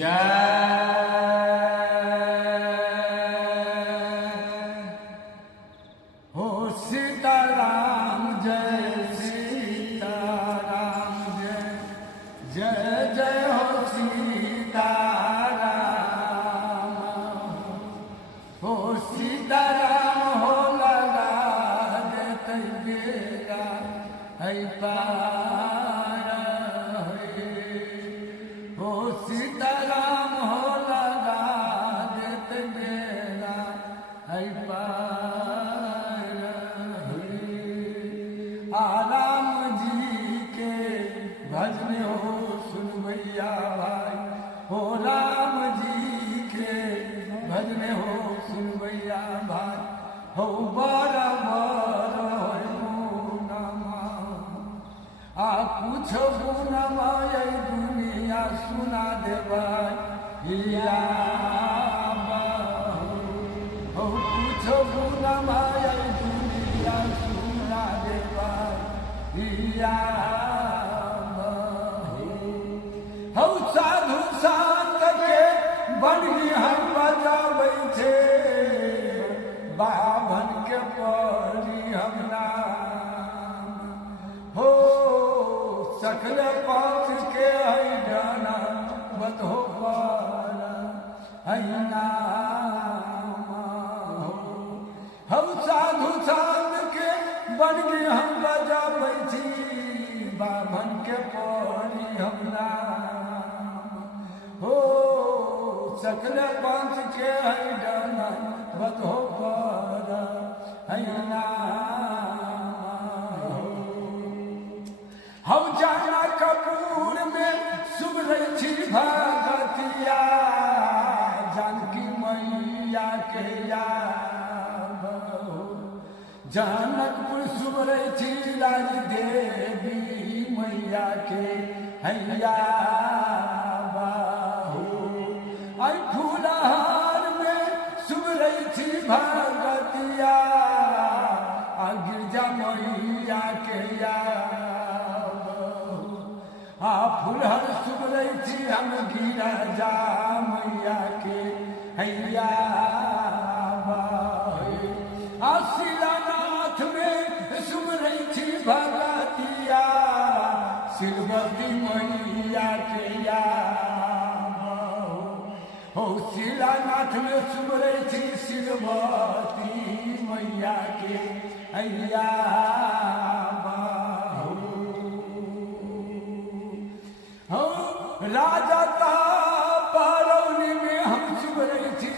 जय हो सीताराम जय सीताराम जय जय जय हो सीताराम हो सीताराम हो लगा देते बेरा है पार हो सीताराम हो लगा देते बेरा है पार आराम जी के भजन हो सुन भैया भाई हो राम जी के भजन हो सुन भैया भाई हो बराबर आ कुछ गुणमय दुनिया सुना देवैया हो कुछ गुणमय दुनिया सुना देवैया हो साधु संत के बनी हम बजाबै छे बाभन के परी हम नाम हो सकल पास के है जाना बतो पार है नाम हो साधु संत के बन के हम बजाबै छी बाभन के परी हम नाम हो सकल पंच के है जाना बतो पार है नाम हम जाना कपूर में सुबह छी भगतिया जानकी मैया के याद जनकपुर सुबह छी राज देवी मैया के हैया आई फूलहार में सुबह छी भगतिया गिरजा मैया के याद आ फुलहर सुबह छी हम गिरजा मैया के हैया आ शिलानाथ में सुबह छी भगतिया शिलवती मैया के याद हो शिलानाथ में सुबह छी शिलवती मैया के हैया हो राजा का परौनी में हम सुबह छी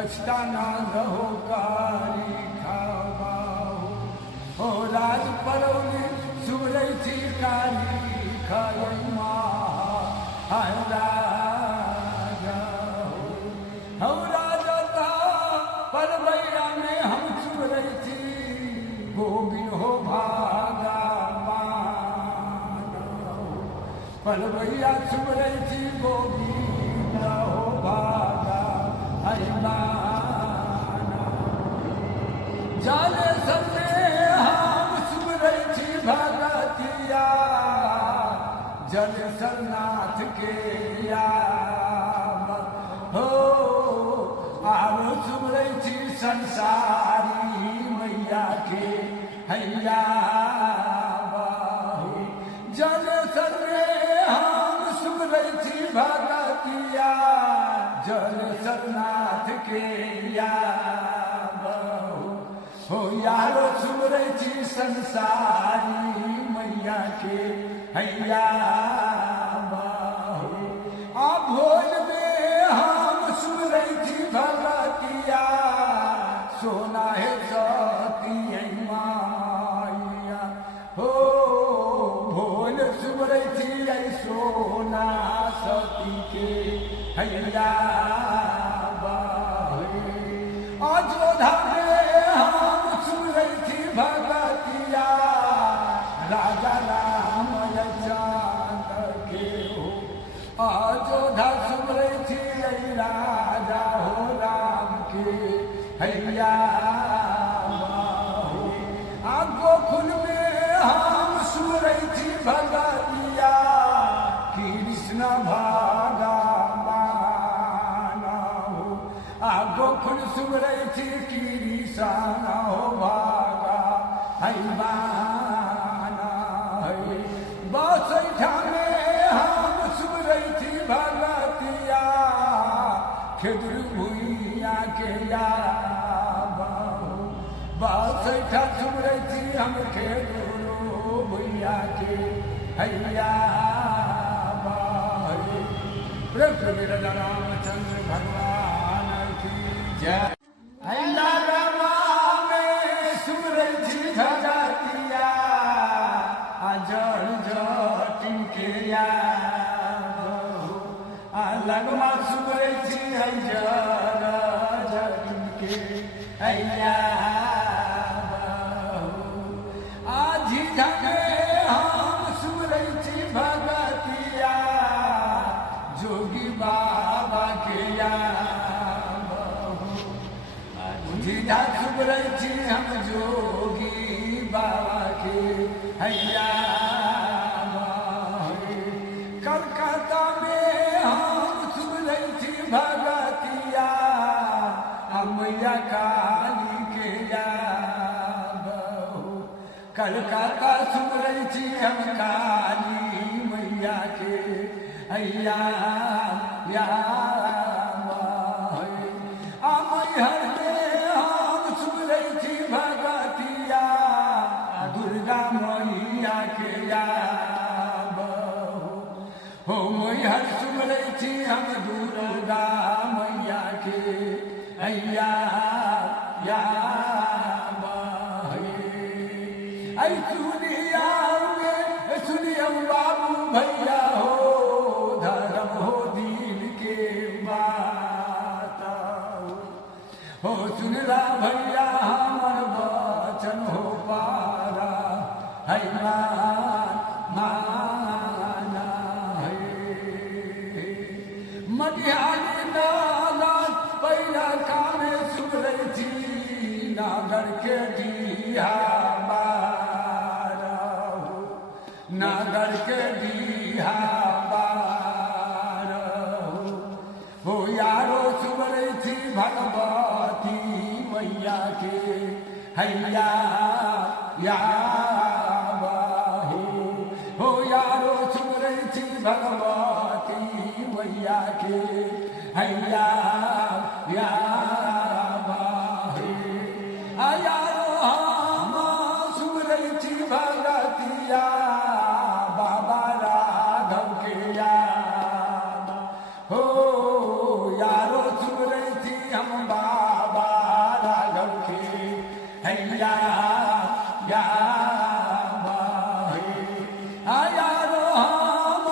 अष्टाना रहो कारी खाबाहो हो राज परौनी सुबह छी कारी खमा हाय राजा हो राजा का परवैया में हम सुबह छी गोविंद हो भागा परवैया सुबह छी गोविंद हो भागा हरिमाना जाले सने हम सुबह छी भगतिया जल सरनाथ के याद हो आरो सुबह छी संसारी मैया के हैया जल सने हम सुबह छी भगतिया जल सरनाथ के याद हो यारो सुबह छी संसारी मैया के हैया आ भोज में हम सुबह छी भगतिया सोना है सती माया हो भोल सुबह छी सोना सती के हैया अयोध्या में हम सुबह छी भगतिया राजा राम चांद के हो अयोध्या सुबह छी राजा हो राम के हैया गोकुल में हम सुबह छी भगतिया कृष्ण भागा खुल सुमरै छी कीरी साना हो भागा है बाना है बसैठा में हम सुमरै छी भगतिया खेदुर भुइया के या बसैठा सुमरै छी हम खेदुर भुइया के हैया प्रभु रामचंद्र भगवान की जय। रमा में सुमरै छी भगतिया अजर जटिन के या लगमा सुमरै छी अजर जटिन के हैया आजी धने हम सुमरै छी भगतिया जोगी बाबा के या बुझिया सुमरै छी हम जोगी बाबा के हैया कलकत्ता में हम सुमरै छी भगतिया मैया काली के या कलकत्ता सुमरै छी हम काली मैया के हैया या मैहर में हम सुमरै छी भगतिया दुर्गा मैया के या हो मैहर सुमरै छी हम दुर्गा मैया के हैया या ऐ सुनिया बाबू भैया हो धर्म हो दिल के बात हो सुनला भैया हमर वचन हो पारा है माना है मटिहानी नागर पैरा कामे सुमरै छी नागर के दिया नागर के दिया हो यारो सुमरै छी भगवती मैया के हैया या हो यारो सुमरै छी भगवती मैया के हैया या यारो हम सुमरै छी भगतिया बाबा राघव के या हो यारो सुमरै छी हम बाबा राघव के हैया या यारो हम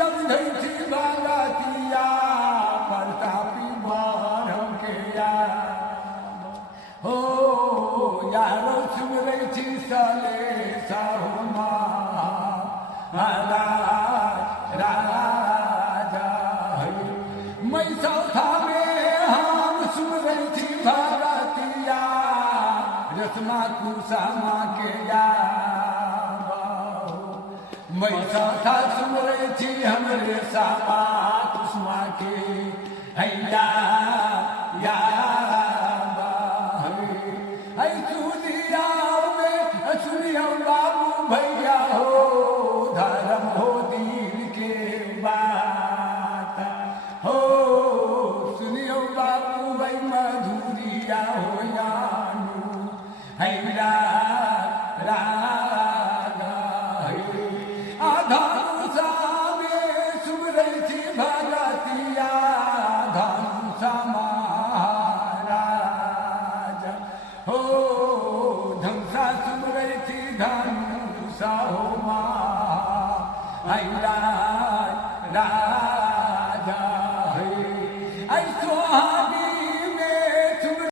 यमधै छी भगतिया प्रतापी बारम के या हो यारो सुमरै छी सलेसा हो राजा है मैसौथा में हम सुमरै छी भगतिया रसमा कुसमा के या मैसौथा सुमरै छी हम रेशमा कुसमा के हैया या सुनिया बाबू भैया हो धर्म हो दिल के बात हो सुनियो बाबू भाई मधुरिया हो यानु हैरा रागा आधा सामे सुमरै छी भगतिया धनुषा महाराजा हो धनुषा सुमरै छी धनुषा हो राजा है ऐ सोहाग